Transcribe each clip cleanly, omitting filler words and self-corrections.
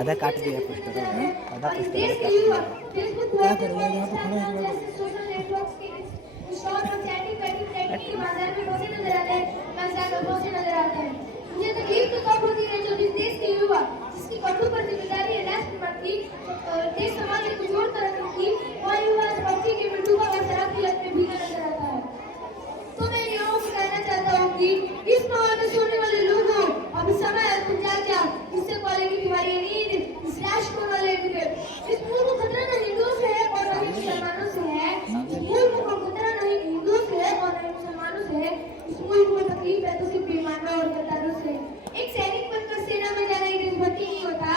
आधा काट दिया पोस्टर, आधा और इस पोस्टर देश काट के दिया। युवा फेसबुक क्या व्हाट्सएप करेंगे और यहाँ पे खड़े इंस्टाग्राम हैं जैसे सोशल नेटवर्क्स के इस दौर पर चैटिंग करके प्लेटफॉर्म के बाजार में फंसे नजर आते हैं, व्यवसाय में फंसे नजर आते हैं। मुझे तकलीफ तो तब होती है जब इस देश के युवा जिसकी कंधों पर जिम्मेदारी है राष्ट्र की देश समाज को जोड़ कर रखने की, वह युवा इस पक्षी के मृत्यु का शराब की लत में भीगा नजर आता है। तो मैं युवाओं को कहना चाहता हूँ कि इस माहौल में सोने वाले लोगों अभी समय है, तुम क्या इससे कॉलेज की तुम्हारी नींद इस राष्ट्र को न लेने दे। इस मुल्क को खतरा न हिंदुओं से है और न मुसलमानों से है। इस मुल्क को खतरा नहीं हिंदुओं से है और न मुसलमानों से है। इस मुल्क को तकलीफ है तो सिर्फ बेईमानों और गद्दारों से। एक सैनिक बनकर सेना में जाना देशभक्ति नहीं होता।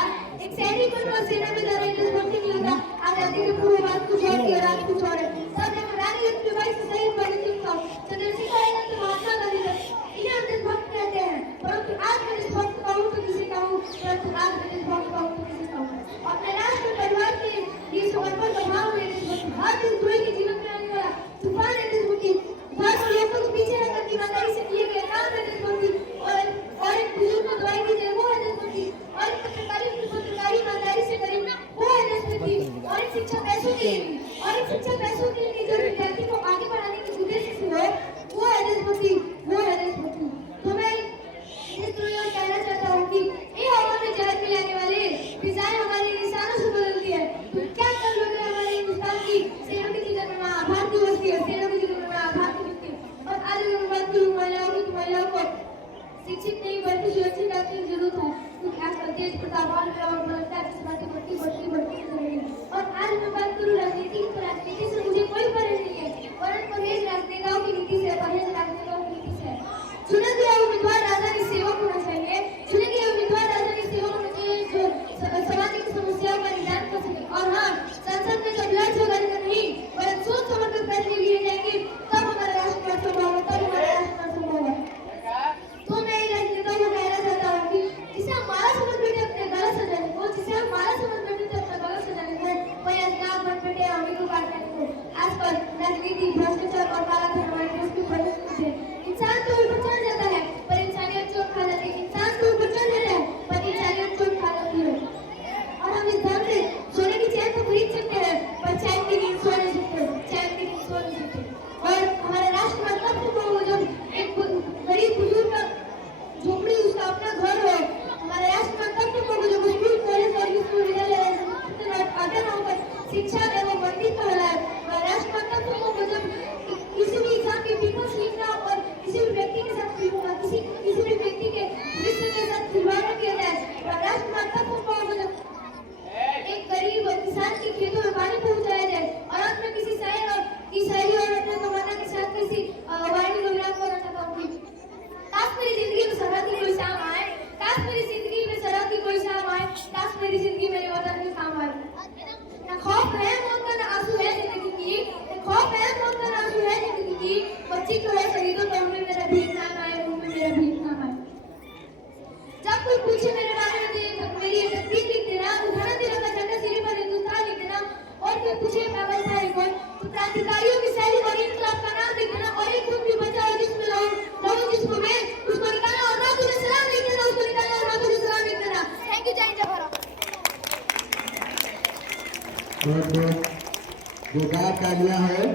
एक सैनिक बनकर सेना में जाना देशभक्ति नहीं होता। आजादी के पूर्व बात कुछ और थी और आज कुछ और है। तब जब रानी लक्ष्मीबाई से शहीद भगत सिंह था, चंद्रशेखर आजाद से महात्मा गांधी तक, इन्हें हम देशभक्त कहते हैं। परंतु आज मैं देशभक्त कहूँ तो किसी का हूँ, परंतु आज मैं देशभक्त कहूँ तो किसी का हूँ। अपने राष्ट्र परिवार के लिए समर्पण का भाव है देशभक्ति। हर दिन कोई के जीवन में आने वाला तूफान है देशभक्ति। घर और लोगों को पीछे रखकर ईमानदारी से किए गए काम है देशभक्ति। और एक बुजुर्ग को दवाई दी जाए वो है देशभक्ति। और एक पत्रकारी ईमानदारी से करें वो है देशभक्ति। और एक शिक्षा पैसों के लिए जो विद्यार्थी को आगे बढ़ाने के उद्देश्य से हो वो है देशभक्ति। तो मैं इस दुनिया में कहना चाहता हूँ कि ये हवा में जहर मिलाने वाले फिजाएं हमारे निशानों से बदलती है। तुम क्या कर लोगे हमारे हिंदुस्तान की सेना की जीवन में आभार दिवस की सेना की जीवन में आभार दिवस की। और आज मैं बात करूँ महिलाओं को शिक्षित नहीं बल्कि सुरक्षित रखने की जरूरत है। क्योंकि आजकल देश प्रतापवान और बनता है जिसमें बढ़ती चल रही है। और आज मैं बात करूँ राजनीति से मुझे कोई परहेज नहीं है, परंतु परहेज राजनेताओं की नीति से चुने गए उम्मीदवार राजा की सेवक होना चाहिए। चुने गए उम्मीदवार राजा की सेवक होना चाहिए जो सामाजिक समस्याओं का निदान कर सके। और हाँ, संसद में जब लड़ झगड़ कर नहीं वरन सोच समझ कर फैसले लिए जाएंगे तब हमारा राष्ट्र संभव है। तो मैं राजनेताओं को कहना चाहता हूँ कि जिसे हम माला समझ बैठे अपने गलत सजाने को, वही अज्ञात बन बैठे हमें को काटने को। आजकल राजनीति भ्रष्टाचार और काला धन हमारे देश में बढ़ चुके हैं। इंसान तो ऊपर चढ़ जाता है पर इंसानियत चोट खा जाती है। इंसान तो ऊपर चढ़ जाता है पर इंसानियत चोट खा जाती है। और हम इस धन से सोने की चैन तो खरीद सकते हैं पर चैन की नींद सो नहीं सकते। और हमारे राष्ट्र में तब को जब एक गरीब बुजुर्ग का झोपड़ी उसका अपना घर हो, हमारे राष्ट्र में तब को जब स्कूल कॉलेज और विश्वविद्यालय शिक्षा में वो वंचित हो रहा है। राष्ट्र में तब को जब किसी भी इंसान के विकास लिखना और किसी भी व्यक्ति के साथ किसी भी व्यक्ति के भविष्य के साथ खिलवाड़ किया जाए। राष्ट्र में तब को जब एक गरीब किसान के खेतों में पानी पहुंचाया जाए। और अंत में किसी शायर और की शायरी और अपने तमन्ना के साथ किसी वाणी को विराम करना चाहता हूँ। काश मेरी जिंदगी में सरहद की कोई शाम आए, काश मेरी जिंदगी में सरहद की कोई शाम आए, काश मेरी जिंदगी मेरे वतन के काम आए। न खौफ है मौत का, न आंसू है जिंदगी की, न खौफ है मौत का, न आंसू है जिंदगी की। बच्ची को है शहीदों तो उनमें मेरा भीख नाम आए, उनमें मेरा भीख नाम आए। जब कोई पूछे मेरे बारे में मेरी तकदीर लिख देना, उठाना दिलों का झंडा सिरे पर हिंदुस्तान लिख देना। और कोई पूछे पागल था एक और तो क्रांतिकारियों की शैली और इनकलाब का नाम लिख देना। और एक खुद भी बचा हो जिसमें लोगों जिसको में उसको निकालना और ना तुझे सलाम लिख देना, उसको निकालना और ना तुझे सलाम लिख देना। Thank you. जय भारत। जोरदार तालियां हो।